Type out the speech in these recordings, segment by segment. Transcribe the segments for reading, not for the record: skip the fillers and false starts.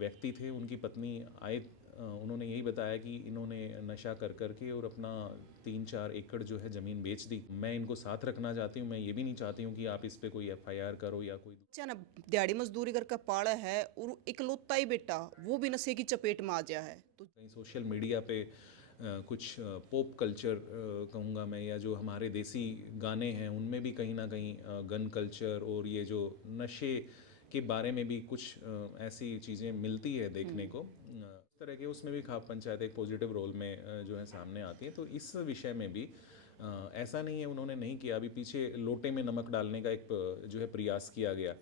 व्यक्ति थे, उनकी पत्नी आए, उन्होंने यही बताया कि इन्होंने नशा कर कर के और अपना 3-4 एकड़ जो है ज़मीन बेच दी। मैं इनको साथ रखना चाहती हूँ, मैं ये भी नहीं चाहती हूँ कि आप इस पे कोई एफआईआर करो या कोई। बच्चा ना दिहाड़ी मजदूरी करके पाला है और इकलौता ही बेटा वो भी नशे की चपेट में आ गया है तो कहीं सोशल मीडिया पे कुछ पॉप कल्चर कहूँगा मैं, या जो हमारे देसी गाने हैं उनमें भी कहीं ना कहीं गन कल्चर और ये जो नशे के बारे में भी कुछ ऐसी चीज़ें मिलती है देखने को, इस तरह के उसमें भी खाप पंचायत एक पॉजिटिव रोल में जो है सामने आती है। तो इस विषय में भी ऐसा नहीं है उन्होंने नहीं किया, अभी पीछे लोटे में नमक डालने का एक जो है प्रयास किया गया,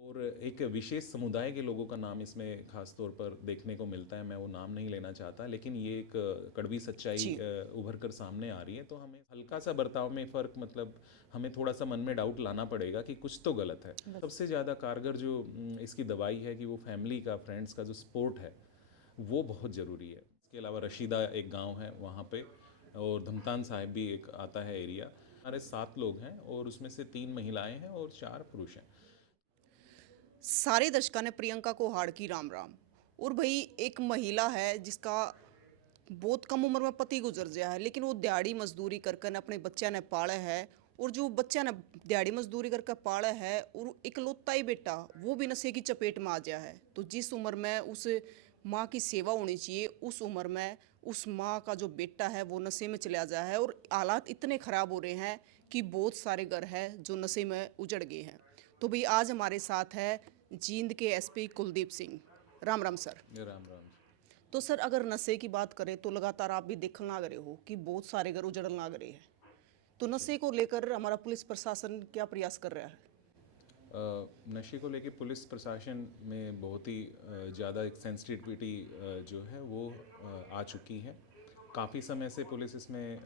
और एक विशेष समुदाय के लोगों का नाम इसमें खास तौर पर देखने को मिलता है। मैं वो नाम नहीं लेना चाहता, लेकिन ये एक कड़वी सच्चाई जी। उभर कर सामने आ रही है। तो हमें हल्का सा बर्ताव में फ़र्क, मतलब हमें थोड़ा सा मन में डाउट लाना पड़ेगा कि कुछ तो गलत है। सबसे ज़्यादा कारगर जो इसकी दवाई है कि वो फैमिली का, फ्रेंड्स का जो सपोर्ट है वो बहुत ज़रूरी है। इसके अलावा रशीदा एक गांव है वहाँ पे, और धमतान साहिब भी एक आता है एरिया। हमारे 7 लोग हैं और उसमें से 3 महिलाएं हैं और 4 पुरुष हैं। सारे दर्शकों ने प्रियंका को हाड़ की राम राम। और भाई एक महिला है जिसका बहुत कम उम्र में पति गुजर गया है लेकिन वो दिहाड़ी मजदूरी करके न अपने बच्चे ने पाले है। और जो बच्चा ने दिहाड़ी मजदूरी करके पाले है और इकलौता ही बेटा वो भी नशे की चपेट में आ गया है। तो जिस उम्र में उस माँ की सेवा होनी चाहिए उस उम्र में उस माँ का जो बेटा है वो नशे में चला जाया है और हालात इतने ख़राब हो रहे हैं कि बहुत सारे घर हैं जो नशे में उजड़ गए हैं। तो भाई आज हमारे साथ है जींद के एसपी कुलदीप सिंह। राम राम सर। राम राम। तो सर अगर नशे की बात करें तो लगातार आप भी देखने लग रहे हो कि बहुत सारे घर उजड़ने लग रहे हैं। तो जी। नशे को लेकर हमारा पुलिस प्रशासन क्या प्रयास कर रहा है? नशे को लेके पुलिस प्रशासन में बहुत ही ज़्यादा एक सेंसिटिविटी जो है वो आ चुकी है। काफ़ी समय से पुलिस इसमें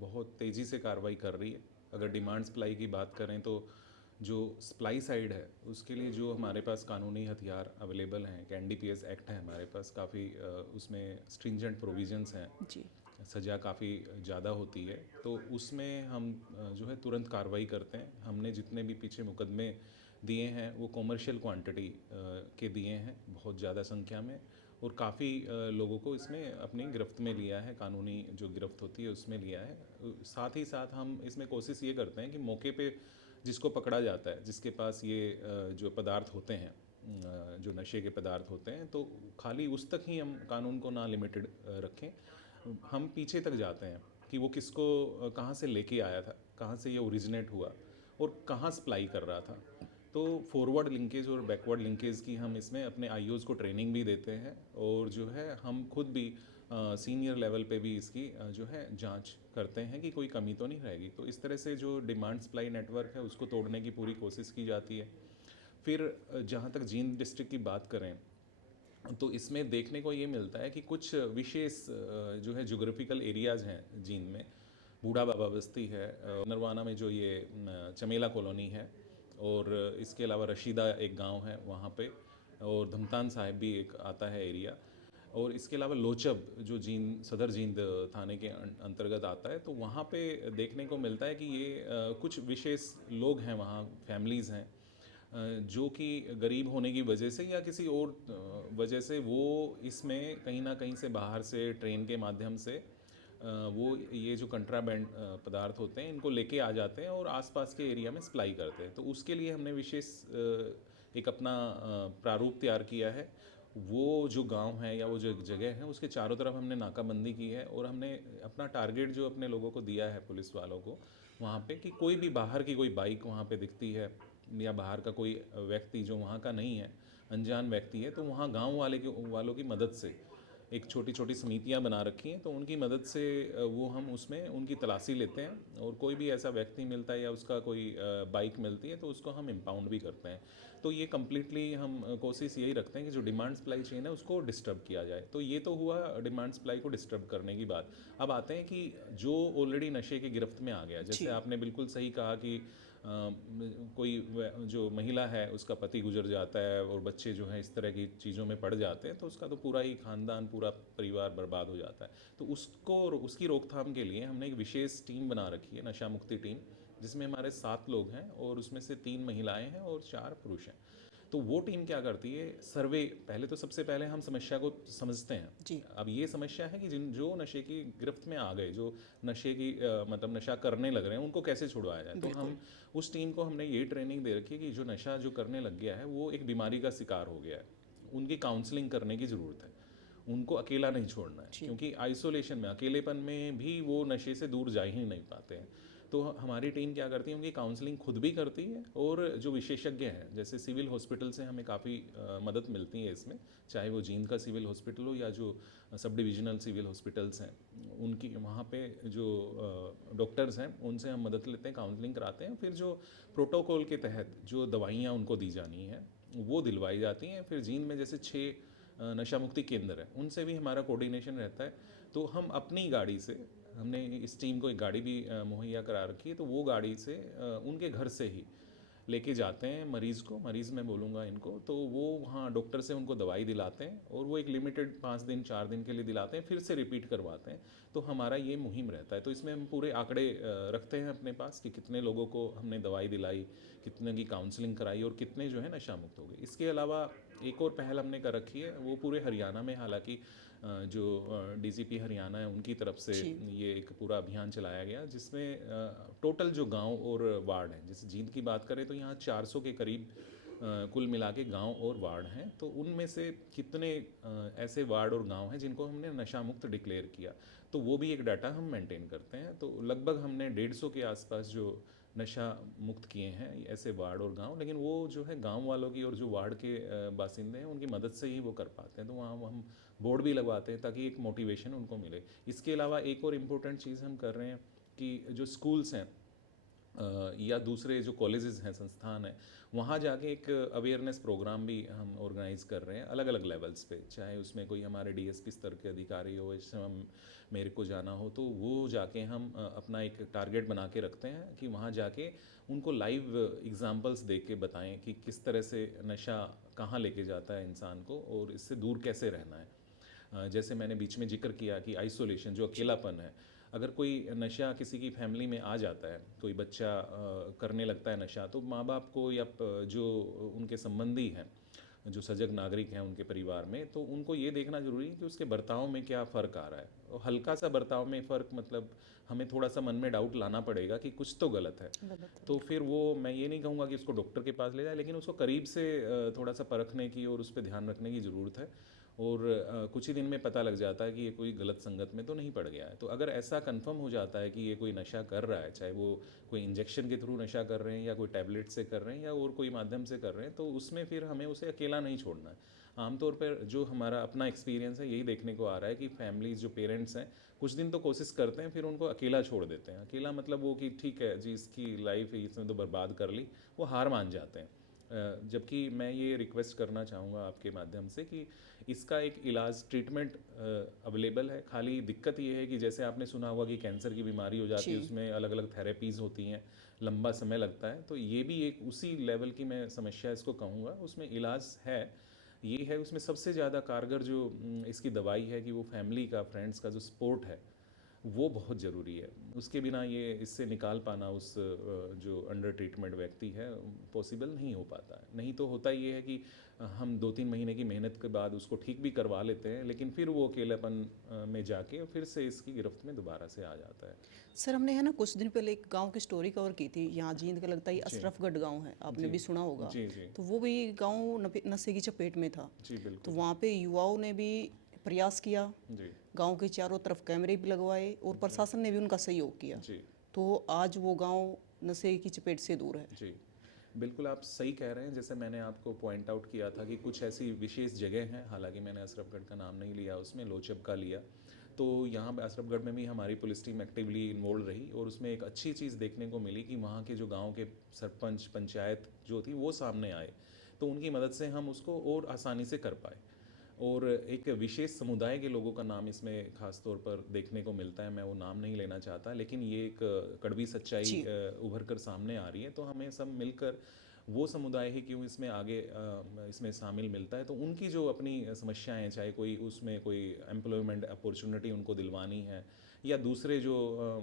बहुत तेज़ी से कार्रवाई कर रही है। अगर डिमांड सप्लाई की बात करें तो जो सप्लाई साइड है उसके लिए जो हमारे पास कानूनी हथियार अवेलेबल हैं, कि एनडीपीएस एक्ट है हमारे पास, काफ़ी उसमें स्ट्रिंजेंट प्रोविजंस हैं, जी। सज़ा काफ़ी ज़्यादा होती है। तो उसमें हम जो है तुरंत कार्रवाई करते हैं। हमने जितने भी पीछे मुकदमे दिए हैं वो कॉमर्शियल क्वांटिटी के दिए हैं, बहुत ज़्यादा संख्या में, और काफ़ी लोगों को इसमें अपनी गिरफ्त में लिया है, कानूनी जो गिरफ्त होती है उसमें लिया है। साथ ही साथ हम इसमें कोशिश ये करते हैं कि मौके पे जिसको पकड़ा जाता है, जिसके पास ये जो पदार्थ होते हैं, जो नशे के पदार्थ होते हैं, तो खाली उस तक ही हम कानून को ना लिमिटेड रखें। हम पीछे तक जाते हैं कि वो किसको कहाँ से लेके आया था, कहाँ से ये ओरिजिनेट हुआ और कहाँ सप्लाई कर रहा था। तो फॉरवर्ड लिंकेज और बैकवर्ड लिंकेज की हम इसमें अपने आईओज़ को ट्रेनिंग भी देते हैं, और जो है हम खुद भी सीनियर लेवल पे भी इसकी जो है जांच करते हैं कि कोई कमी तो नहीं रहेगी। तो इस तरह से जो डिमांड सप्लाई नेटवर्क है उसको तोड़ने की पूरी कोशिश की जाती है। फिर जहाँ तक जींद डिस्ट्रिक्ट की बात करें तो इसमें देखने को ये मिलता है कि कुछ विशेष जो है जोग्राफिकल एरियाज़ हैं जींद में। बूढ़ा बाबा बस्ती है, नरवाना में जो ये चमेला कॉलोनी है, और इसके अलावा रशीदा एक गांव है वहाँ पे, और धमतान साहिब भी एक आता है एरिया, और इसके अलावा लोचब जो जींद सदर जींद थाने के अंतर्गत आता है। तो वहाँ पे देखने को मिलता है कि ये कुछ विशेष लोग हैं वहाँ, फैमिलीज़ हैं जो कि गरीब होने की वजह से या किसी और वजह से वो इसमें कहीं ना कहीं से बाहर से ट्रेन के माध्यम से वो ये जो कंट्राबैंड पदार्थ होते हैं इनको लेके आ जाते हैं और आसपास के एरिया में सप्लाई करते हैं। तो उसके लिए हमने विशेष एक अपना प्रारूप तैयार किया है। वो जो गांव है या वो जो जगह है उसके चारों तरफ हमने नाकाबंदी की है, और हमने अपना टारगेट जो अपने लोगों को दिया है, पुलिस वालों को, वहाँ पे कि कोई भी बाहर की कोई बाइक वहाँ पे दिखती है या बाहर का कोई व्यक्ति जो वहाँ का नहीं है, अनजान व्यक्ति है, तो वहाँ गांव वालों की मदद से एक छोटी छोटी समितियां बना रखी हैं, तो उनकी मदद से वो हम उसमें उनकी तलाशी लेते हैं, और कोई भी ऐसा व्यक्ति मिलता है या उसका कोई बाइक मिलती है तो उसको हम इम्पाउंड भी करते हैं। तो ये कम्प्लीटली हम कोशिश यही रखते हैं कि जो डिमांड सप्लाई चेन है उसको डिस्टर्ब किया जाए। तो ये तो हुआ डिमांड सप्लाई को डिस्टर्ब करने की बात। अब आते हैं कि जो ऑलरेडी नशे की गिरफ्त में आ गया, जैसे जी। आपने बिल्कुल सही कहा कि कोई जो महिला है उसका पति गुजर जाता है और बच्चे जो हैं इस तरह की चीज़ों में पड़ जाते हैं, तो उसका तो पूरा ही खानदान, पूरा परिवार बर्बाद हो जाता है। तो उसको उसकी रोकथाम के लिए हमने एक विशेष टीम बना रखी है, नशा मुक्ति टीम, जिसमें हमारे 7 लोग हैं और उसमें से 3 महिलाएं हैं और 4 पुरुष हैं। तो वो टीम क्या करती है, सर्वे, पहले तो सबसे पहले हम समस्या को समझते हैं। जी। अब ये समस्या है कि जिन जो नशे की गिरफ्त में आ गए, जो नशे की मतलब नशा करने लग रहे हैं, उनको कैसे छुड़वाया जाए। तो बिल्कुल। हम उस टीम को हमने ये ट्रेनिंग दे रखी है कि जो नशा जो करने लग गया है वो एक बीमारी का शिकार हो गया है, उनकी काउंसलिंग करने की ज़रूरत है, उनको अकेला नहीं छोड़ना है, जी। क्योंकि आइसोलेशन में, अकेलेपन में भी वो नशे से दूर जा ही नहीं पाते हैं। तो हमारी टीम क्या करती है, उनकी काउंसलिंग खुद भी करती है, और जो विशेषज्ञ हैं, जैसे सिविल हॉस्पिटल से हमें काफ़ी मदद मिलती है इसमें, चाहे वो जींद का सिविल हॉस्पिटल हो या जो सब डिविजनल सिविल हॉस्पिटल्स हैं, उनकी वहाँ पे जो डॉक्टर्स हैं उनसे हम मदद लेते हैं, काउंसलिंग कराते हैं। फिर जो प्रोटोकॉल के तहत जो दवाइयाँ उनको दी जानी है वो दिलवाई जाती हैं। फिर जींद में जैसे 6 नशा मुक्ति केंद्र है, उनसे भी हमारा कोऑर्डिनेशन रहता है। तो हम अपनी गाड़ी से, हमने इस टीम को एक गाड़ी भी मुहैया करा रखी है, तो वो गाड़ी से उनके घर से ही लेके जाते हैं मरीज़ को, मरीज़ मैं बोलूँगा इनको, तो वो वहाँ डॉक्टर से उनको दवाई दिलाते हैं, और वो एक लिमिटेड 5 दिन 4 दिन के लिए दिलाते हैं, फिर से रिपीट करवाते हैं। तो हमारा ये मुहिम रहता है। तो इसमें हम पूरे आंकड़े रखते हैं अपने पास कि कितने लोगों को हमने दवाई दिलाई, कितने की काउंसलिंग कराई, और कितने जो है नशा मुक्त हो गए। इसके अलावा एक और पहल हमने कर रखी है, वो पूरे हरियाणा में, हालांकि जो डीजीपी हरियाणा है उनकी तरफ से जी। ये एक पूरा अभियान चलाया गया, जिसमें टोटल जो गांव और वार्ड हैं, जैसे जींद की बात करें तो यहाँ 400 के करीब कुल मिला के गाँव और वार्ड हैं। तो उनमें से कितने ऐसे वार्ड और गांव हैं जिनको हमने नशा मुक्त डिक्लेयर किया, तो वो भी एक डाटा हम मेंटेन करते हैं। तो लगभग हमने 150 के आसपास जो नशा मुक्त किए हैं ऐसे वार्ड और गांव, लेकिन वो जो है गांव वालों की और जो वार्ड के बासिंदे हैं उनकी मदद से ही वो कर पाते हैं। तो वहाँ हम बोर्ड भी लगवाते हैं ताकि एक मोटिवेशन उनको मिले। इसके अलावा एक और इम्पोर्टेंट चीज़ हम कर रहे हैं कि जो स्कूल्स हैं या दूसरे जो कॉलेजेस हैं, संस्थान हैं, वहाँ जाके एक अवेयरनेस प्रोग्राम भी हम ऑर्गेनाइज़ कर रहे हैं अलग अलग लेवल्स पे। चाहे उसमें कोई हमारे डीएसपी स्तर के अधिकारी हो, जैसे हम मेरे को जाना हो, तो वो जाके हम अपना एक टारगेट बना के रखते हैं कि वहाँ जाके उनको लाइव एग्जांपल्स दे के बताएं कि किस तरह से नशा कहाँ लेके जाता है इंसान को, और इससे दूर कैसे रहना है। जैसे मैंने बीच में जिक्र किया कि आइसोलेशन, जो अकेलापन है, अगर कोई नशा किसी की फैमिली में आ जाता है, कोई बच्चा करने लगता है नशा, तो माँ बाप को या जो उनके संबंधी हैं, जो सजग नागरिक हैं उनके परिवार में, तो उनको ये देखना ज़रूरी है कि उसके बर्ताव में क्या फ़र्क आ रहा है। और हल्का सा बर्ताव में फ़र्क, मतलब हमें थोड़ा सा मन में डाउट लाना पड़ेगा कि कुछ तो गलत है। गलत है। तो फिर वो, मैं ये नहीं कहूँगा कि उसको डॉक्टर के पास ले जाए, लेकिन उसको करीब से थोड़ा सा परखने की और उस पर ध्यान रखने की ज़रूरत है। और कुछ ही दिन में पता लग जाता है कि ये कोई गलत संगत में तो नहीं पड़ गया है। तो अगर ऐसा कंफर्म हो जाता है कि ये कोई नशा कर रहा है, चाहे वो कोई इंजेक्शन के थ्रू नशा कर रहे हैं या कोई टैबलेट से कर रहे हैं या और कोई माध्यम से कर रहे हैं, तो उसमें फिर हमें उसे अकेला नहीं छोड़ना है। आमतौर पर जो हमारा अपना एक्सपीरियंस है, यही देखने को आ रहा है कि फैमिलीज, जो पेरेंट्स हैं, कुछ दिन तो कोशिश करते हैं, फिर उनको अकेला छोड़ देते हैं। अकेला मतलब वो कि ठीक है जी, इसकी लाइफ इसने तो बर्बाद कर ली, वो हार मान जाते हैं। जबकि मैं ये रिक्वेस्ट करना चाहूँगा आपके माध्यम से कि इसका एक इलाज, ट्रीटमेंट अवेलेबल है। खाली दिक्कत ये है कि जैसे आपने सुना होगा कि कैंसर की बीमारी हो जाती है, जी। उसमें अलग अलग थेरेपीज़ होती हैं, लंबा समय लगता है। तो ये भी एक उसी लेवल की मैं समस्या इसको कहूँगा, उसमें इलाज है। ये है उसमें सबसे ज़्यादा कारगर जो इसकी दवाई है कि वो फैमिली का, फ्रेंड्स का जो सपोर्ट है, वो बहुत ज़रूरी है। उसके बिना ये इससे निकाल पाना उस जो अंडर ट्रीटमेंट व्यक्ति है, पॉसिबल नहीं हो पाता है। नहीं तो होता ये है कि हम 2-3 महीने की मेहनत के बाद उसको ठीक भी करवा लेते हैं, लेकिन फिर वो अकेलेपन में जाके फिर से इसकी गिरफ्त में दोबारा से आ जाता है। सर, हमने है ना कुछ दिन पहले एक गांव की स्टोरी कवर की थी, यहाँ जींद का लगता है, ये जी अशरफगढ़ गांव है, आपने जी भी सुना होगा। जी जी तो वो भी गांव नशे की चपेट में था। जी तो बिल्कुल। वहाँ पे युवाओं ने भी प्रयास किया, जी गांव के चारों तरफ कैमरे भी लगवाए और जी प्रशासन ने भी उनका सहयोग किया। जी तो आज वो गांव नशे की चपेट से दूर है। जी बिल्कुल, आप सही कह रहे हैं। जैसे मैंने आपको पॉइंट आउट किया था कि कुछ ऐसी विशेष जगह हैं, हालांकि मैंने अशरफगढ़ का नाम नहीं लिया, उसमें लोचब का लिया। तो यहाँ पे अशरफगढ़ में भी हमारी पुलिस टीम एक्टिवली इन्वॉल्व रही, और उसमें एक अच्छी चीज़ देखने को मिली कि वहाँ के जो गांव के सरपंच, पंचायत जो थी, वो सामने आए। तो उनकी मदद से हम उसको और आसानी से कर पाए। और एक विशेष समुदाय के लोगों का नाम इसमें खास तौर पर देखने को मिलता है, मैं वो नाम नहीं लेना चाहता, लेकिन ये एक कड़वी सच्चाई जी। उभर कर सामने आ रही है। तो हमें सब मिलकर, वो समुदाय ही क्यों इसमें आगे इसमें शामिल मिलता है, तो उनकी जो अपनी समस्याएं, चाहे कोई उसमें कोई एम्प्लॉयमेंट अपॉर्चुनिटी उनको दिलवानी है, या दूसरे जो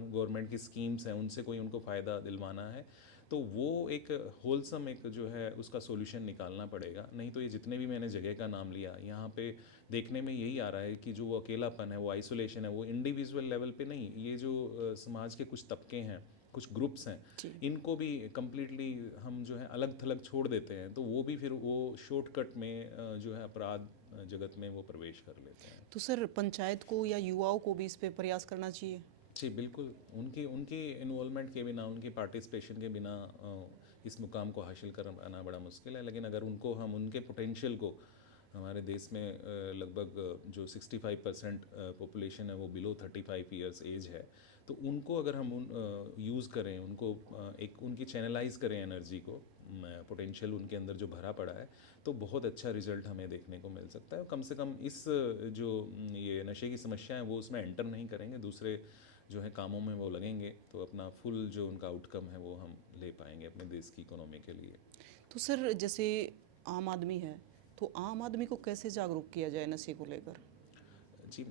गवर्नमेंट की स्कीम्स हैं उनसे कोई उनको फ़ायदा दिलवाना है, तो वो एक होलसम एक जो है उसका सॉल्यूशन निकालना पड़ेगा। नहीं तो ये जितने भी मैंने जगह का नाम लिया यहाँ पे देखने में यही आ रहा है कि जो वो अकेलापन है, वो आइसोलेशन है, वो इंडिविजुअल लेवल पे नहीं, ये जो समाज के कुछ तबके हैं, कुछ ग्रुप्स हैं, जी। इनको भी कम्प्लीटली हम जो है अलग थलग छोड़ देते हैं, तो वो भी फिर वो शॉर्टकट में जो है अपराध जगत में वो प्रवेश कर लेते हैं। तो सर पंचायत को या युवाओं को भी इस पे प्रयास करना चाहिए। जी बिल्कुल, उनकी उनकी इन्वॉल्वमेंट के बिना, उनकी पार्टिसिपेशन के बिना इस मुकाम को हासिल करना बड़ा मुश्किल है। लेकिन अगर उनको हम उनके पोटेंशियल को, हमारे देश में लगभग जो 65% पॉपुलेशन है वो बिलो 35 ईयर्स एज है, तो उनको अगर हम यूज़ करें, उनको एक उनकी चैनलाइज करें एनर्जी को, पोटेंशियल उनके अंदर जो भरा पड़ा है, तो बहुत अच्छा रिजल्ट हमें देखने को मिल सकता है। कम से कम इस जो ये नशे की समस्या है वो उसमें एंटर नहीं करेंगे, दूसरे जो है कामों में वो लगेंगे, तो अपना फुल जो उनका आउटकम है वो हम ले पाएंगे अपने देश की इकोनॉमी के लिए। तो सर जैसे आम आदमी है, तो आम आदमी को कैसे जागरूक किया जाए नशे को लेकर। जी,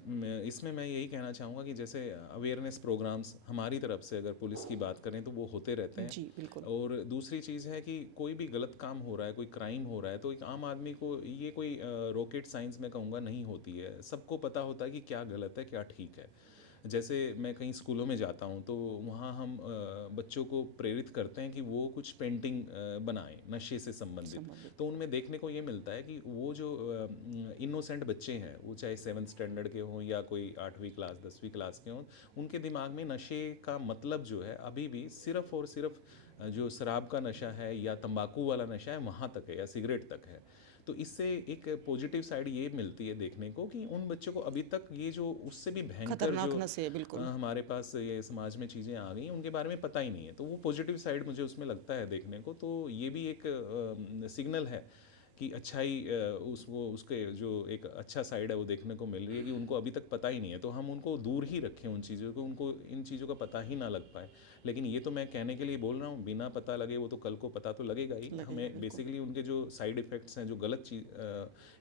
इसमें मैं यही कहना चाहूँगा कि जैसे अवेयरनेस प्रोग्राम्स हमारी तरफ से अगर पुलिस की बात करें तो वो होते रहते हैं। जी बिल्कुल। और दूसरी चीज़ है कि कोई भी गलत काम हो रहा है, कोई क्राइम हो रहा है, तो एक आम आदमी को ये कोई रॉकेट साइंस में कहूँगा नहीं होती है, सबको पता होता है कि क्या गलत है क्या ठीक है। जैसे मैं कहीं स्कूलों में जाता हूँ तो वहाँ हम बच्चों को प्रेरित करते हैं कि वो कुछ पेंटिंग बनाएं नशे से संबंधित। तो उनमें देखने को ये मिलता है कि वो जो इनोसेंट बच्चे हैं, वो चाहे 7th स्टैंडर्ड के हों या कोई 8वीं क्लास 10वीं क्लास के हों, उनके दिमाग में नशे का मतलब जो है अभी भी सिर्फ़ और सिर्फ जो शराब का नशा है या तंबाकू वाला नशा है वहाँ तक है, या सिगरेट तक है। तो इससे एक पॉजिटिव साइड ये मिलती है देखने को कि उन बच्चों को अभी तक ये जो उससे भी भयंकर खतरनाक जो नशे है बिल्कुल। हमारे पास ये समाज में चीज़ें आ गई हैं उनके बारे में पता ही नहीं है, तो वो पॉजिटिव साइड मुझे उसमें लगता है देखने को। तो ये भी एक सिग्नल है कि अच्छाई उस वो उसके जो एक अच्छा साइड है वो देखने को मिल रही है कि उनको अभी तक पता ही नहीं है, तो हम उनको दूर ही रखें उन चीज़ों को, उनको इन चीज़ों का पता ही ना लग पाए। लेकिन ये तो मैं कहने के लिए बोल रहा हूँ, बिना पता लगे वो तो कल को पता तो लगेगा ही। हमें बेसिकली उनके जो साइड इफ़ेक्ट्स हैं, जो गलत चीज़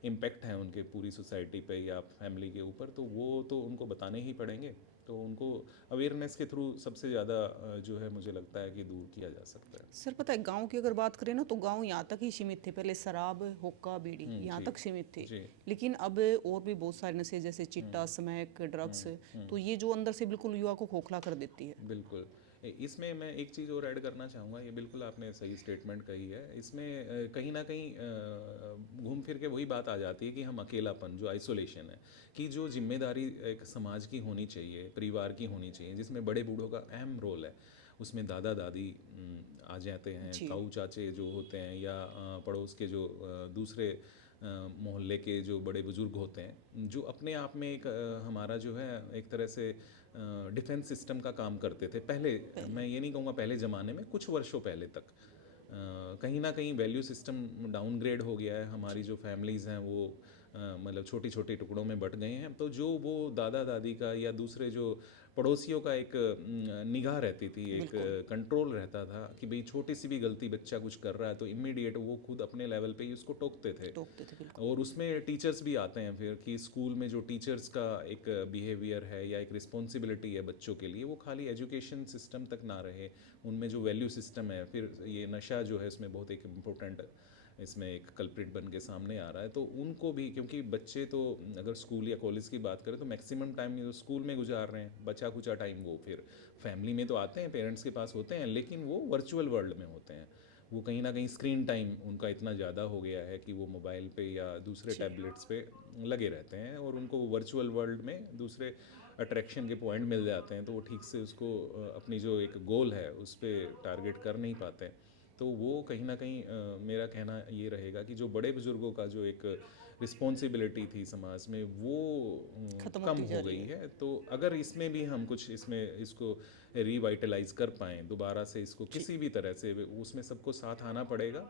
इम्पेक्ट हैं उनके पूरी सोसाइटी पे या फैमिली के ऊपर, तो वो तो उनको बताने ही पड़ेंगे। तो उनको अवेयरनेस के थ्रू सबसे ज़्यादा जो है मुझे लगता है कि दूर किया जा सकता है। सर पता है गांव की अगर बात करें ना, तो गांव यहाँ तक ही सीमित थे। पहले शराब हुक्का बीड़ी यहाँ जी तक सीमित थे। जी। लेकिन अब और भी बहुत सारे नशे जैसे चिट्टा स्मैक ड्रग्स, तो ये जो अंदर से बिल्कुल युवा को खोखला कर देती है। बिल्कुल। इसमें मैं एक चीज़ और ऐड करना चाहूँगा, ये बिल्कुल आपने सही स्टेटमेंट कही है। इसमें कहीं ना कहीं घूम फिर के वही बात आ जाती है कि हम अकेलापन, जो आइसोलेशन है, कि जो जिम्मेदारी एक समाज की होनी चाहिए, परिवार की होनी चाहिए, जिसमें बड़े बूढ़ों का अहम रोल है, उसमें दादा दादी आ जाते हैं, जी ताऊ चाचे जो होते हैं, या पड़ोस के जो दूसरे मोहल्ले के जो बड़े बुजुर्ग होते हैं, जो अपने आप में एक हमारा जो है एक तरह से डिफेंस सिस्टम का काम करते थे पहले। मैं ये नहीं कहूँगा पहले ज़माने में, कुछ वर्षों पहले तक कहीं ना कहीं वैल्यू सिस्टम डाउनग्रेड हो गया है, हमारी जो फैमिलीज़ हैं वो मतलब छोटी छोटी टुकड़ों में बट गए हैं। तो जो वो दादा दादी का या दूसरे जो पड़ोसियों का एक निगाह रहती थी, एक बिल्कुल। कंट्रोल रहता था कि भाई छोटी सी भी गलती बच्चा कुछ कर रहा है तो इमीडिएट वो खुद अपने लेवल पे ही उसको टोकते थे। टोकते थे बिल्कुल। और उसमें टीचर्स भी आते हैं फिर, कि स्कूल में जो टीचर्स का एक बिहेवियर है या एक रिस्पॉन्सिबिलिटी है बच्चों के लिए, वो खाली एजुकेशन सिस्टम तक ना रहे, उनमें जो वैल्यू सिस्टम है। फिर ये नशा जो है इसमें बहुत एक इम्पोर्टेंट, इसमें एक कल्प्रिट बन के सामने आ रहा है। तो उनको भी, क्योंकि बच्चे तो अगर स्कूल या कॉलेज की बात करें तो मैक्सिमम टाइम ये तो स्कूल में गुजार रहे हैं, बचा कुचा टाइम वो फिर फैमिली में तो आते हैं, पेरेंट्स के पास होते हैं, लेकिन वो वर्चुअल वर्ल्ड में होते हैं। वो कहीं ना कहीं स्क्रीन टाइम उनका इतना ज़्यादा हो गया है कि वो मोबाइल पे या दूसरे टैबलेट्स पे लगे रहते हैं, और उनको वर्चुअल वर्ल्ड में दूसरे अट्रैक्शन के पॉइंट मिल जाते हैं, तो वो ठीक से उसको अपनी जो एक गोल है उस पर टारगेट कर नहीं पाते। तो वो कहीं ना कहीं मेरा कहना ये रहेगा कि जो बड़े बुज़ुर्गों का जो एक रिस्पॉन्सिबिलिटी थी समाज में, वो खत्म कम होती जा हो रही गई है। है। तो अगर इसमें भी हम कुछ इसमें इसको रिवाइटलाइज कर पाएँ दोबारा से, इसको किसी भी तरह से, उसमें सबको साथ आना पड़ेगा।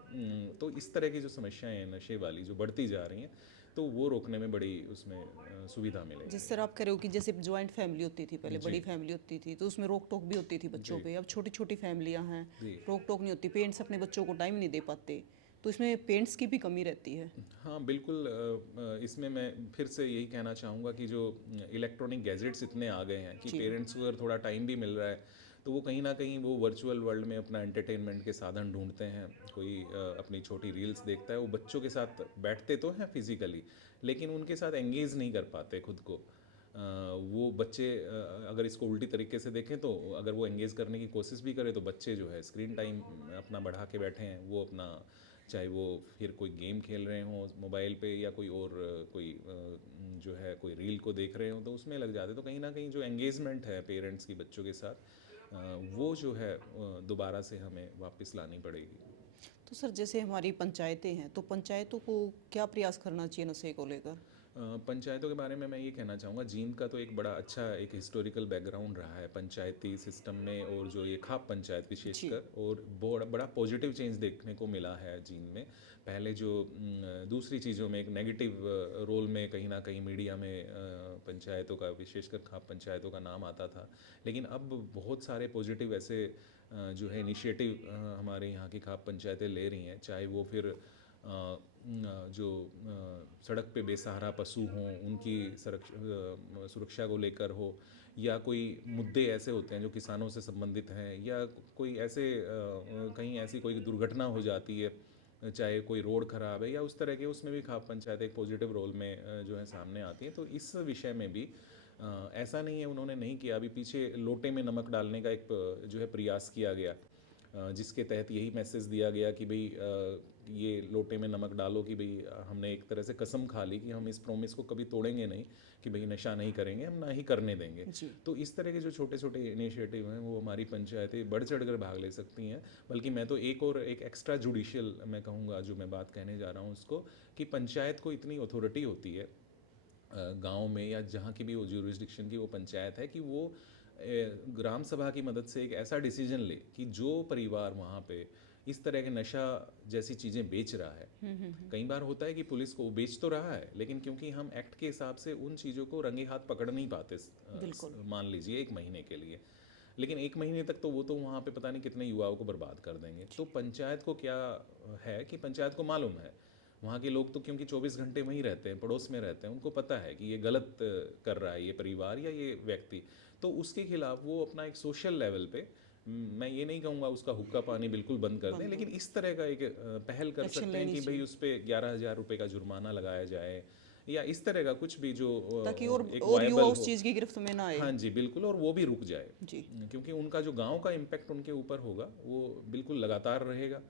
तो इस तरह की जो समस्याएं हैं नशे वाली जो बढ़ती जा रही हैं, तो वो रोकने में बड़ी उसमें सुविधा मिलेगी। जिस तरह आप कह रहे हो कि जैसे जॉइंट फैमिली होती थी पहले, जी बड़ी फैमिली होती थी, तो उसमें रोक टोक भी होती थी बच्चों जी पे। अब छोटी छोटी फैमिलियां हैं, जी। रोक टोक नहीं होती, पेरेंट्स अपने बच्चों को टाइम नहीं दे पाते, तो इसमें पेरेंट्स की भी कमी रहती है। हाँ बिल्कुल। इसमें मैं फिर से यही कहना चाहूँगा कि जो इलेक्ट्रॉनिक गैजेट्स इतने आ गए हैं कि जी पेरेंट्स को अगर थोड़ा टाइम भी मिल रहा है तो वो कहीं ना कहीं वो वर्चुअल वर्ल्ड में अपना एंटरटेनमेंट के साधन ढूंढते हैं। कोई अपनी छोटी रील्स देखता है, वो बच्चों के साथ बैठते तो हैं फिजिकली, लेकिन उनके साथ एंगेज नहीं कर पाते खुद को। वो बच्चे अगर इसको उल्टी तरीके से देखें तो अगर वो एंगेज करने की कोशिश भी करे तो बच्चे जो है स्क्रीन टाइम अपना बढ़ा के बैठे हैं। वो अपना, चाहे वो फिर कोई गेम खेल रहे हों मोबाइल पे या कोई और कोई जो है कोई रील को देख रहे हों, तो उसमें लग जाते। तो कहीं ना कहीं जो एंगेजमेंट है पेरेंट्स की बच्चों के साथ, वो जो है दोबारा से हमें वापस लानी पड़ेगी। तो सर जैसे हमारी पंचायतें हैं, तो पंचायतों को क्या प्रयास करना चाहिए नशे को लेकर? पंचायतों के बारे में मैं ये कहना चाहूँगा, जींद का तो एक बड़ा अच्छा एक हिस्टोरिकल बैकग्राउंड रहा है पंचायती सिस्टम में, और जो ये खाप पंचायत जी। विशेषकर, और बड़ा बड़ा पॉजिटिव चेंज देखने को मिला है जींद में। पहले जो दूसरी चीज़ों में एक नेगेटिव रोल में कहीं ना कहीं मीडिया में पंचायतों का, विशेषकर खाप पंचायतों का नाम आता था, लेकिन अब बहुत सारे पॉजिटिव ऐसे जो है इनिशिएटिव हमारे यहाँ की खाप पंचायतें ले रही हैं। चाहे वो फिर जो सड़क पे बेसहारा पशु हों उनकी सुरक्षा को लेकर हो, या कोई मुद्दे ऐसे होते हैं जो किसानों से संबंधित हैं, या कोई ऐसे कहीं ऐसी कोई दुर्घटना हो जाती है, चाहे कोई रोड ख़राब है या उस तरह के, उसमें भी खाप पंचायत एक पॉजिटिव रोल में जो है सामने आती है। तो इस विषय में भी ऐसा नहीं है उन्होंने नहीं किया। अभी पीछे लोटे में नमक डालने का एक जो है प्रयास किया गया, जिसके तहत यही मैसेज दिया गया कि भाई ये लोटे में नमक डालो, कि भाई हमने एक तरह से कसम खा ली कि हम इस प्रॉमिस को कभी तोड़ेंगे नहीं, कि भाई नशा नहीं करेंगे, हम ना ही करने देंगे। जी। तो इस तरह के जो छोटे छोटे इनिशिएटिव हैं वो हमारी पंचायतें बढ़ चढ़ कर भाग ले सकती हैं। बल्कि मैं तो एक और एक एक्स्ट्रा जुडिशियल मैं कहूँगा जो मैं बात कहने जा रहा हूँ उसको, कि पंचायत को इतनी अथॉरिटी होती है गांव में या जहाँ की भी वो जुरिस्डिक्शन की वो पंचायत है, कि वो ग्राम सभा की मदद से एक ऐसा डिसीजन ले कि जो परिवार वहाँ पे इस तरह के नशा जैसी चीज़ें बेच रहा है, कई बार होता है कि पुलिस को वो बेच तो रहा है, लेकिन क्योंकि हम एक्ट के हिसाब से उन चीज़ों को रंगे हाथ पकड़ नहीं पाते, बिल्कुल। मान लीजिए 1 महीने के लिए, लेकिन 1 महीने तक तो वो तो वहाँ पे पता नहीं कितने युवाओं को बर्बाद कर देंगे। तो पंचायत को क्या है कि पंचायत को मालूम है, वहाँ के लोग तो क्योंकि 24 घंटे वहीं रहते हैं, पड़ोस में रहते हैं, उनको पता है कि ये गलत कर रहा है ये परिवार या ये व्यक्ति। तो उसके खिलाफ वो अपना एक सोशल लेवल पे, मैं ये नहीं कहूँगा उसका हुक्का पानी बिल्कुल बंद कर दें, बंद हो। लेकिन इस तरह का एक पहल कर एक्शन सकते हैं लेनी कि भाई चाहिए उस पर 11,000 रुपये का जुर्माना लगाया जाए, या इस तरह का कुछ भी जो ताकि एक और युवा वायबल उस हो। चीज़ की गिरफ्त में ना आए। हाँ जी बिल्कुल, और वो भी रुक जाए, जी। क्योंकि उनका जो गांव का इम्पैक्ट उनके ऊपर होगा वो बिल्कुल लगातार रहेगा।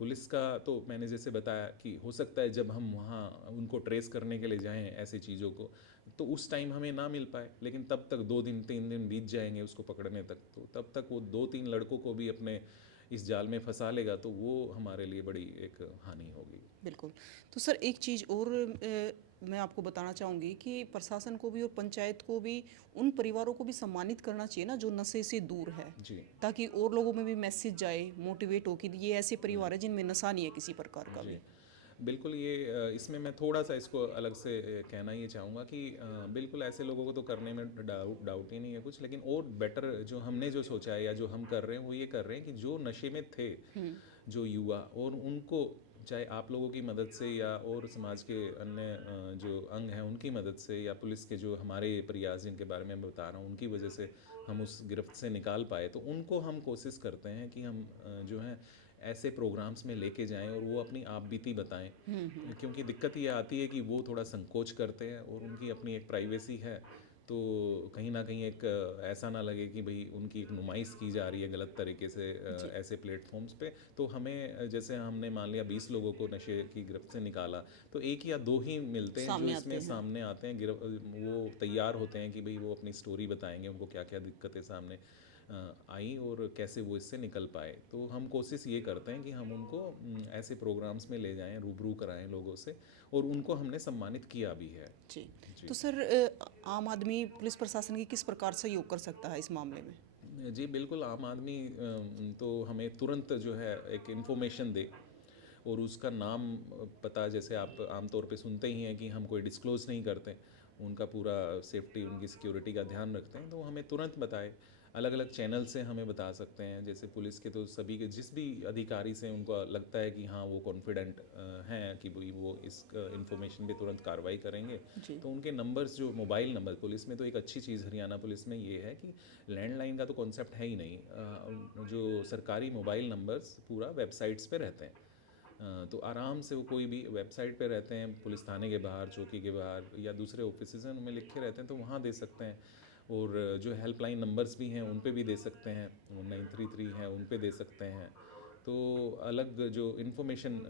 पुलिस का तो मैंने जैसे बताया कि हो सकता है जब हम वहाँ उनको ट्रेस करने के लिए जाएं ऐसी चीज़ों को, तो उस टाइम हमें ना मिल पाए, लेकिन तब तक 2 दिन 3 दिन बीत जाएंगे उसको पकड़ने तक, तो तब तक वो 2 3 लड़कों को भी अपने इस जाल में फंसा लेगा, तो वो हमारे लिए बड़ी एक हानि होगी। बिल्कुल। तो सर एक चीज़ और मैं आपको बताना चाहूँगी कि प्रशासन को भी और पंचायत को भी उन परिवारों को भी सम्मानित करना चाहिए ना जो नशे से दूर है, जी ताकि और लोगों में भी मैसेज जाए, मोटिवेट हो कि ये ऐसे परिवार है जिनमें नशा नहीं है किसी प्रकार का जी भी। बिल्कुल। ये इसमें मैं थोड़ा सा इसको अलग से कहना ये चाहूँगा कि बिल्कुल ऐसे लोगों को तो करने में डाउट ही नहीं है कुछ, लेकिन और बेटर जो हमने जो सोचा है या जो हम कर रहे हैं वो ये कर रहे हैं कि जो नशे में थे जो युवा, और उनको चाहे आप लोगों की मदद से या और समाज के अन्य जो अंग हैं उनकी मदद से, या पुलिस के जो हमारे प्रयास जिनके बारे में मैं बता रहा हूँ उनकी वजह से हम उस गिरफ्त से निकाल पाए, तो उनको हम कोशिश करते हैं कि हम जो है ऐसे प्रोग्राम्स में लेके जाएं और वो अपनी आप बीती बताएं। क्योंकि दिक्कत ये आती है कि वो थोड़ा संकोच करते हैं और उनकी अपनी एक प्राइवेसी है, तो कहीं ना कहीं एक ऐसा ना लगे कि भाई उनकी एक नुमाइश की जा रही है गलत तरीके से जी। ऐसे प्लेटफॉर्म्स पे। तो हमें जैसे हमने मान लिया 20 लोगों को नशे की गिरफ्त से निकाला, तो 1 या 2 ही मिलते हैं जो सामने इसमें आते हैं। सामने आते हैं, वो तैयार होते हैं कि भाई वो अपनी स्टोरी बताएंगे उनको क्या क्या दिक्कतें सामने आई और कैसे वो इससे निकल पाए। तो हम कोशिश ये करते हैं कि हम उनको ऐसे प्रोग्राम्स में ले जाएं, रूबरू कराएं लोगों से, और उनको हमने सम्मानित किया भी है। जी। जी तो सर आम आदमी पुलिस प्रशासन की किस प्रकार सहयोग कर सकता है इस मामले में? जी बिल्कुल। आम आदमी तो हमें तुरंत जो है एक इन्फॉर्मेशन दे, और उसका नाम पता, जैसे आप आमतौर पे सुनते ही हैं कि हम कोई डिस्क्लोज़ नहीं करते, उनका पूरा सेफ्टी उनकी सिक्योरिटी का ध्यान रखते हैं, तो हमें तुरंत बताए। अलग अलग चैनल से हमें बता सकते हैं। जैसे पुलिस के तो सभी के जिस भी अधिकारी से उनको लगता है कि हाँ वो कॉन्फिडेंट हैं कि भाई वो इस इंफॉर्मेशन पे तुरंत कार्रवाई करेंगे, जी। तो उनके नंबर्स जो मोबाइल नंबर पुलिस में तो एक अच्छी चीज़ हरियाणा पुलिस में ये है कि लैंडलाइन का तो कॉन्सेप्ट है ही नहीं। जो सरकारी मोबाइल नंबर्स पूरा वेबसाइट्स पे रहते हैं। तो आराम से वो कोई भी वेबसाइट पे रहते हैं, पुलिस थाने के बाहर, चौकी के बाहर या दूसरे ऑफिसेज हैं उनमें लिखे रहते हैं, तो वहाँ दे सकते हैं। और जो हेल्पलाइन नंबर्स भी हैं उन पे भी दे सकते हैं, 933 है उन पे दे सकते हैं। तो अलग जो इन्फॉर्मेशन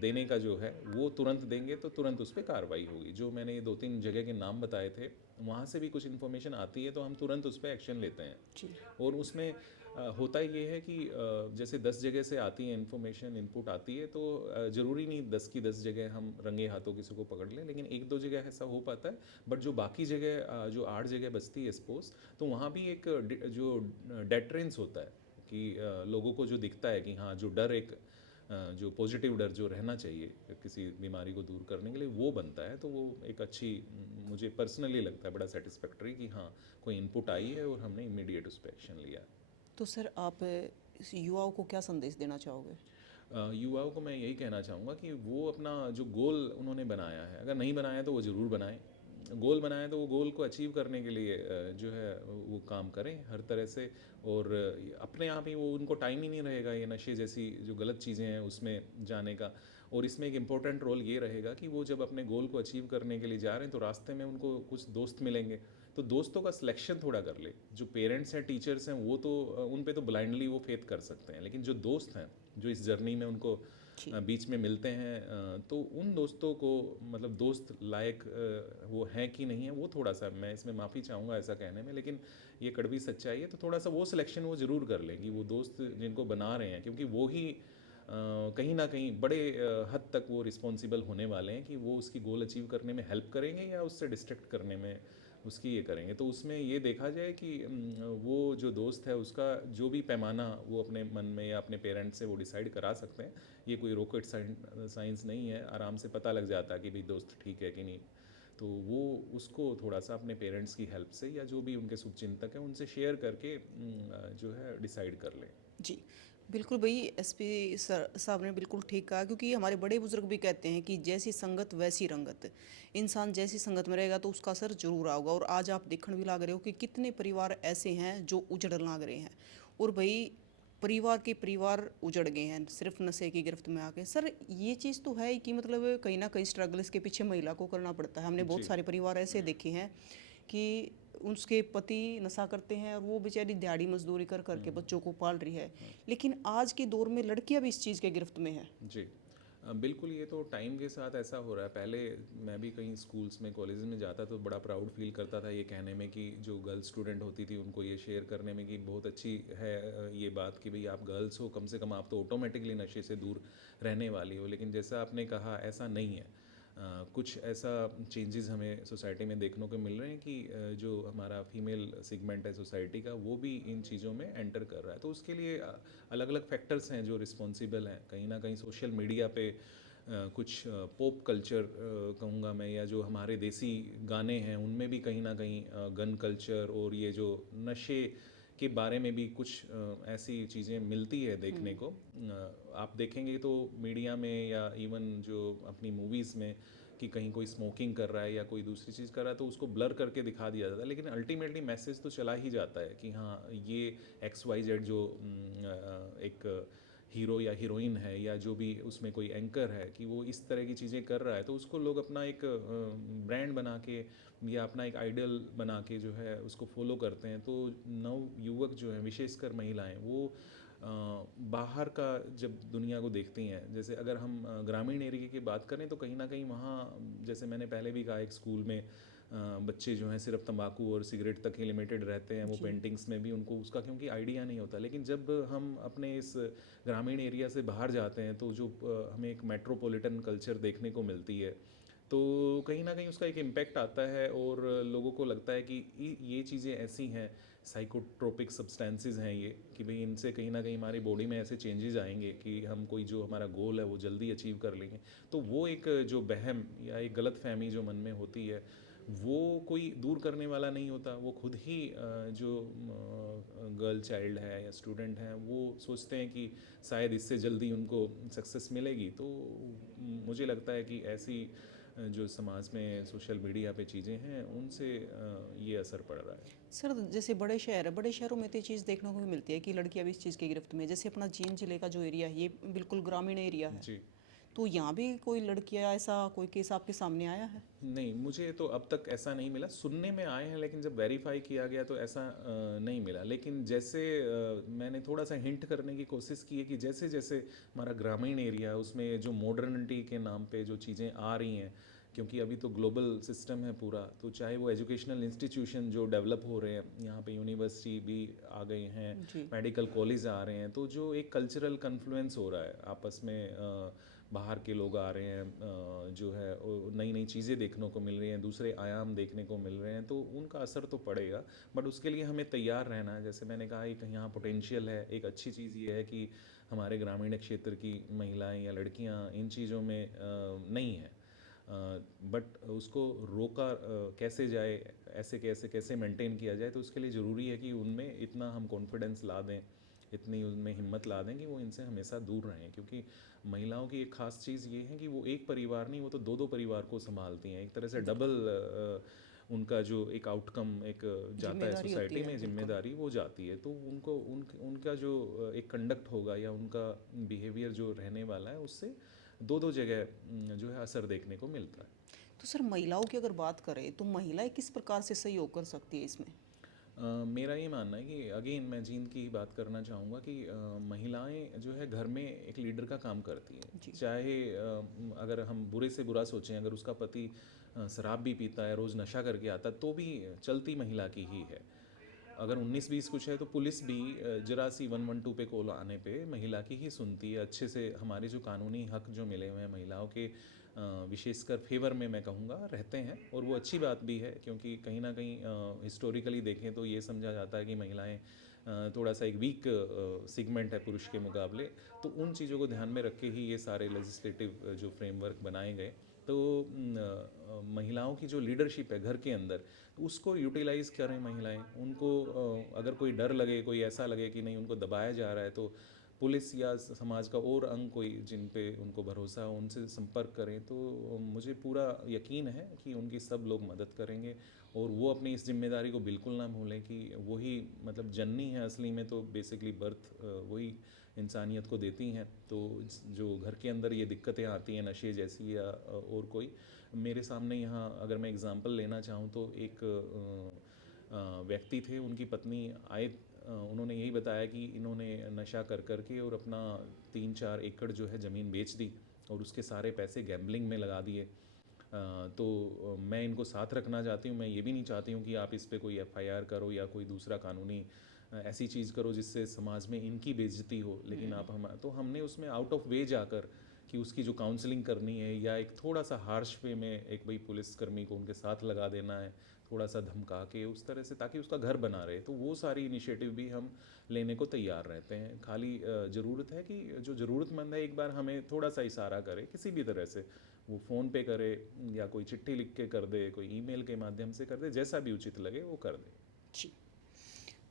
देने का जो है वो तुरंत देंगे तो तुरंत उस पर कार्रवाई होगी। जो मैंने ये 2-3 जगह के नाम बताए थे, वहाँ से भी कुछ इन्फॉर्मेशन आती है तो हम तुरंत उस पर एक्शन लेते हैं। जी। और उसमें होता ये है कि जैसे 10 जगह से आती है इन्फॉर्मेशन, इनपुट आती है, तो ज़रूरी नहीं 10 की 10 जगह हम रंगे हाथों किसी को पकड़ लें, लेकिन 1-2 जगह ऐसा हो पाता है। बट जो बाकी जगह जो 8 जगह बचती है सपोज, तो वहाँ भी एक जो डेटरेंस होता है कि लोगों को जो दिखता है कि हाँ जो डर एक जो पॉजिटिव डर जो रहना चाहिए किसी बीमारी को दूर करने के लिए वो बनता है। तो वो एक अच्छी मुझे पर्सनली लगता है बड़ा सेटिस्फैक्टरी कि हाँ कोई इनपुट आई है और हमने इमीडिएट उस पर एक्शन लिया। तो सर आप इस युवाओं को क्या संदेश देना चाहोगे? युवाओं को मैं यही कहना चाहूँगा कि वो अपना जो गोल उन्होंने बनाया है, अगर नहीं बनाया तो वो ज़रूर बनाएं। गोल बनाया तो वो गोल को अचीव करने के लिए जो है वो काम करें हर तरह से। और अपने आप ही वो उनको टाइम ही नहीं रहेगा ये नशे जैसी जो गलत चीज़ें हैं उसमें जाने का। और इसमें एक इम्पोर्टेंट रोल ये रहेगा कि वो जब अपने गोल को अचीव करने के लिए जा रहे हैं तो रास्ते में उनको कुछ दोस्त मिलेंगे, तो दोस्तों का सिलेक्शन थोड़ा कर ले। जो पेरेंट्स हैं, टीचर्स हैं, वो तो उन पे तो ब्लाइंडली वो फेथ कर सकते हैं, लेकिन जो दोस्त हैं जो इस जर्नी में उनको जी। बीच में मिलते हैं, तो उन दोस्तों को मतलब दोस्त लायक वो हैं कि नहीं है, वो थोड़ा सा मैं इसमें माफ़ी चाहूँगा ऐसा कहने में, लेकिन ये कड़वी सच्चाई है। तो थोड़ा सा वो सिलेक्शन वो ज़रूर कर लें कि वो दोस्त जिनको बना रहे हैं, क्योंकि वो ही कहीं ना कहीं बड़े हद तक वो रिस्पॉन्सिबल होने वाले हैं कि वो उसकी गोल अचीव करने में हेल्प करेंगे या उससे डिस्ट्रैक्ट करने में उसकी ये करेंगे। तो उसमें ये देखा जाए कि वो जो दोस्त है उसका जो भी पैमाना वो अपने मन में या अपने पेरेंट्स से वो डिसाइड करा सकते हैं। ये कोई रॉकेट साइंस नहीं है, आराम से पता लग जाता है कि भाई दोस्त ठीक है कि नहीं। तो वो उसको थोड़ा सा अपने पेरेंट्स की हेल्प से या जो भी उनके शुभचिंतक हैं उनसे शेयर करके जो है डिसाइड कर लें। जी, बिल्कुल भई, एसपी सर साहब ने बिल्कुल ठीक कहा, क्योंकि हमारे बड़े बुजुर्ग भी कहते हैं कि जैसी संगत वैसी रंगत। इंसान जैसी संगत में रहेगा तो उसका असर ज़रूर आएगा। और आज आप देखने भी लाग रहे हो कि कितने परिवार ऐसे हैं जो उजड़ लाग रहे हैं। और भई परिवार के परिवार उजड़ गए हैं सिर्फ नशे की गिरफ्त में आके। सर ये चीज़ तो है ही कि मतलब कहीं ना कहीं स्ट्रगल इसके पीछे महिला को करना पड़ता है। हमने बहुत जी। सारे परिवार ऐसे देखे हैं कि उसके पति नशा करते हैं और वो बेचारी दिहाड़ी मजदूरी कर करके बच्चों को पाल रही है। लेकिन आज के दौर में लड़कियां भी इस चीज़ के गिरफ्त में हैं। जी। बिल्कुल, ये तो टाइम के साथ ऐसा हो रहा है। पहले मैं भी कहीं स्कूल्स में, कॉलेज में जाता तो बड़ा प्राउड फील करता था ये कहने में कि जो गर्ल स्टूडेंट होती थी उनको ये शेयर करने में कि बहुत अच्छी है ये बात कि भाई आप गर्ल्स हो, कम से कम आप तो ऑटोमेटिकली नशे से दूर रहने वाली हो। लेकिन जैसा आपने कहा ऐसा नहीं है। कुछ ऐसा चेंजेस हमें सोसाइटी में देखने को मिल रहे हैं कि जो हमारा फीमेल सेगमेंट है सोसाइटी का वो भी इन चीज़ों में एंटर कर रहा है। तो उसके लिए अलग अलग फैक्टर्स हैं जो रिस्पॉन्सिबल हैं। कहीं ना कहीं सोशल मीडिया पे कुछ पॉप कल्चर कहूँगा मैं, या जो हमारे देसी गाने हैं उनमें भी कहीं ना कहीं गन कल्चर और ये जो नशे के बारे में भी कुछ ऐसी चीज़ें मिलती है देखने को। आप देखेंगे तो मीडिया में या इवन जो अपनी मूवीज़ में कि कहीं कोई स्मोकिंग कर रहा है या कोई दूसरी चीज़ कर रहा है तो उसको ब्लर करके दिखा दिया जाता है, लेकिन अल्टीमेटली मैसेज तो चला ही जाता है कि हाँ ये XYZ जो एक हीरो या हीरोइन है या जो भी उसमें कोई एंकर है कि वो इस तरह की चीज़ें कर रहा है, तो उसको लोग अपना एक ब्रांड बना के या अपना एक आइडल बना के जो है उसको फॉलो करते हैं। तो नव युवक जो हैं, विशेषकर महिलाएं, वो बाहर का जब दुनिया को देखती हैं, जैसे अगर हम ग्रामीण एरिया की बात करें तो कहीं ना कहीं वहाँ, जैसे मैंने पहले भी कहा, एक स्कूल में बच्चे जो हैं सिर्फ तंबाकू और सिगरेट तक ही लिमिटेड रहते हैं। वो जी। पेंटिंग्स में भी उनको उसका क्योंकि आइडिया नहीं होता। लेकिन जब हम अपने इस ग्रामीण एरिया से बाहर जाते हैं तो जो हमें एक मेट्रोपॉलिटन कल्चर देखने को मिलती है, तो कहीं ना कहीं उसका एक इम्पैक्ट आता है और लोगों को लगता है कि ये चीज़ें ऐसी हैं, साइकोट्रोपिक सब्सटेंसेस हैं ये, कि भाई इनसे कहीं ना कहीं हमारी बॉडी में ऐसे चेंजेस आएंगे कि हम कोई जो हमारा गोल है वो जल्दी अचीव कर लेंगे। तो वो एक जो बहम या एक गलत फहमी जो मन में होती है वो कोई दूर करने वाला नहीं होता, वो खुद ही जो गर्ल चाइल्ड है या स्टूडेंट हैं वो सोचते हैं कि शायद इससे जल्दी उनको सक्सेस मिलेगी। तो मुझे लगता है कि ऐसी जो समाज में सोशल मीडिया पे चीज़ें हैं उनसे ये असर पड़ रहा है। सर जैसे बड़े शहर है, बड़े शहरों में तो ये चीज़ देखने को भी मिलती है कि लड़कियां भी इस चीज़ की गिरफ्त में है। जैसे अपना जींद जिले का जो एरिया है ये बिल्कुल ग्रामीण एरिया है, जी। तो यहाँ भी कोई लड़कियां ऐसा कोई केस आपके सामने आया है? नहीं, मुझे तो अब तक ऐसा नहीं मिला, सुनने में आए हैं, लेकिन जब वेरीफाई किया गया तो ऐसा नहीं मिला। लेकिन जैसे मैंने थोड़ा सा हिंट करने की कोशिश की है कि जैसे जैसे हमारा ग्रामीण एरिया है उसमें जो मॉडर्निटी के नाम पे जो चीज़ें आ रही हैं, क्योंकि अभी तो ग्लोबल सिस्टम है पूरा, तो चाहे वो एजुकेशनल इंस्टीट्यूशन जो डेवलप हो रहे हैं, यहाँ पे यूनिवर्सिटी भी आ गई हैं, जी। मेडिकल कॉलेज आ रहे हैं, तो जो एक कल्चरल कन्फ्लुएंस हो रहा है आपस में, बाहर के लोग आ रहे हैं, जो है नई नई चीज़ें देखने को मिल रही हैं, दूसरे आयाम देखने को मिल रहे हैं, तो उनका असर तो पड़ेगा। बट उसके लिए हमें तैयार रहना है। जैसे मैंने कहा एक यहाँ पोटेंशियल है। एक अच्छी चीज़ ये है कि हमारे ग्रामीण क्षेत्र की महिलाएं या लड़कियाँ इन चीज़ों में नहीं हैं, बट उसको रोका कैसे जाए, ऐसे कैसे कैसे मेंटेन किया जाए, तो उसके लिए ज़रूरी है कि उनमें इतना हम कॉन्फिडेंस ला दें, इतनी उनमें हिम्मत ला दें कि वो इनसे हमेशा दूर रहें। क्योंकि महिलाओं की एक ख़ास चीज़ ये है कि वो एक परिवार नहीं, वो तो दो दो परिवार को संभालती हैं। एक तरह से डबल उनका जो एक आउटकम एक जाता है जिम्मेदारी होती सोसाइटी है में, बिल्कुल। जिम्मेदारी वो जाती है। तो उनको उनका जो एक कंडक्ट होगा या उनका बिहेवियर जो रहने वाला है, उससे दो दो जगह जो है असर देखने को मिलता है। तो सर महिलाओं की अगर बात करें तो महिलाएं किस प्रकार से सहयोग कर सकती है इसमें? मेरा ये मानना है कि अगेन मैं जींद की ही बात करना चाहूँगा कि महिलाएं जो है घर में एक लीडर का काम करती हैं। जी। चाहे अगर हम बुरे से बुरा सोचें, अगर उसका पति शराब भी पीता है, रोज़ नशा करके आता है, तो भी चलती महिला की ही है। अगर 19-20 कुछ है तो पुलिस भी जरा सी 112 पे कॉल आने पे महिला की ही सुनती है अच्छे से। हमारे जो कानूनी हक जो मिले हुए हैं महिलाओं के विशेषकर फेवर में मैं कहूँगा रहते हैं, और वो अच्छी बात भी है, क्योंकि कहीं ना कहीं हिस्टोरिकली देखें तो ये समझा जाता है कि महिलाएं थोड़ा सा एक वीक सेगमेंट है पुरुष के मुकाबले। तो उन चीज़ों को ध्यान में रख के ही ये सारे लेजिस्लेटिव जो फ्रेमवर्क बनाए गए। तो महिलाओं की जो लीडरशिप है घर के अंदर, तो उसको यूटिलाइज़ करें महिलाएं। उनको अगर कोई डर लगे, कोई ऐसा लगे कि नहीं उनको दबाया जा रहा है, तो पुलिस या समाज का और अंग कोई जिन पे उनको भरोसा हो उनसे संपर्क करें। तो मुझे पूरा यकीन है कि उनकी सब लोग मदद करेंगे, और वो अपनी इस जिम्मेदारी को बिल्कुल ना भूलें कि वही मतलब जननी है असली में। तो बेसिकली बर्थ वही इंसानियत को देती हैं। तो जो घर के अंदर ये दिक्कतें आती हैं नशे जैसी या और कोई, मेरे सामने यहाँ अगर मैं एग्ज़ाम्पल लेना चाहूँ तो एक व्यक्ति थे, उनकी पत्नी आए, उन्होंने यही बताया कि इन्होंने नशा कर कर के और अपना 3-4 एकड़ जो है ज़मीन बेच दी और उसके सारे पैसे गैम्बलिंग में लगा दिए। तो मैं इनको साथ रखना चाहती हूँ। मैं ये भी नहीं चाहती हूँ कि आप इस पे कोई एफआईआर करो या कोई दूसरा कानूनी ऐसी चीज़ करो जिससे समाज में इनकी बेइज्जती हो। लेकिन आप हम तो हमने उसमें आउट ऑफ वे जाकर कि उसकी जो काउंसलिंग करनी है, या एक थोड़ा सा हार्श वे में एक भाई पुलिसकर्मी को उनके साथ लगा देना है, थोड़ा सा धमका के उस तरह से, ताकि उसका घर बना रहे, तो वो सारी इनिशिएटिव भी हम लेने को तैयार रहते हैं। खाली ज़रूरत है कि जो ज़रूरतमंद है एक बार हमें थोड़ा सा इशारा करे किसी भी तरह से, वो फ़ोन पे करे या कोई चिट्ठी लिख के कर दे, कोई ईमेल के माध्यम से कर दे, जैसा भी उचित लगे वो कर दे। जी।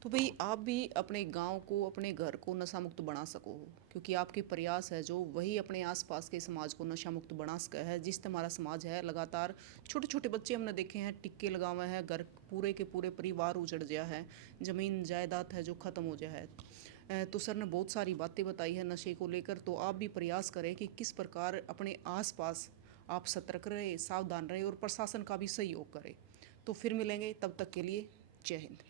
तो भाई आप भी अपने गांव को, अपने घर को नशा मुक्त बना सको, क्योंकि आपके प्रयास है जो वही अपने आसपास के समाज को नशा मुक्त बना सका है। जिस हमारा समाज है लगातार छोटे छोटे बच्चे हमने देखे हैं टिक्के लगावे हैं, घर पूरे के पूरे परिवार उजड़ गया है, ज़मीन जायदाद है जो ख़त्म हो गया है। तो सर ने बहुत सारी बातें बताई है नशे को लेकर, तो आप भी प्रयास करें कि किस प्रकार अपने आसपास आप सतर्क रहे, सावधान रहे और प्रशासन का भी सहयोग करें। तो फिर मिलेंगे, तब तक के लिए जय हिंद।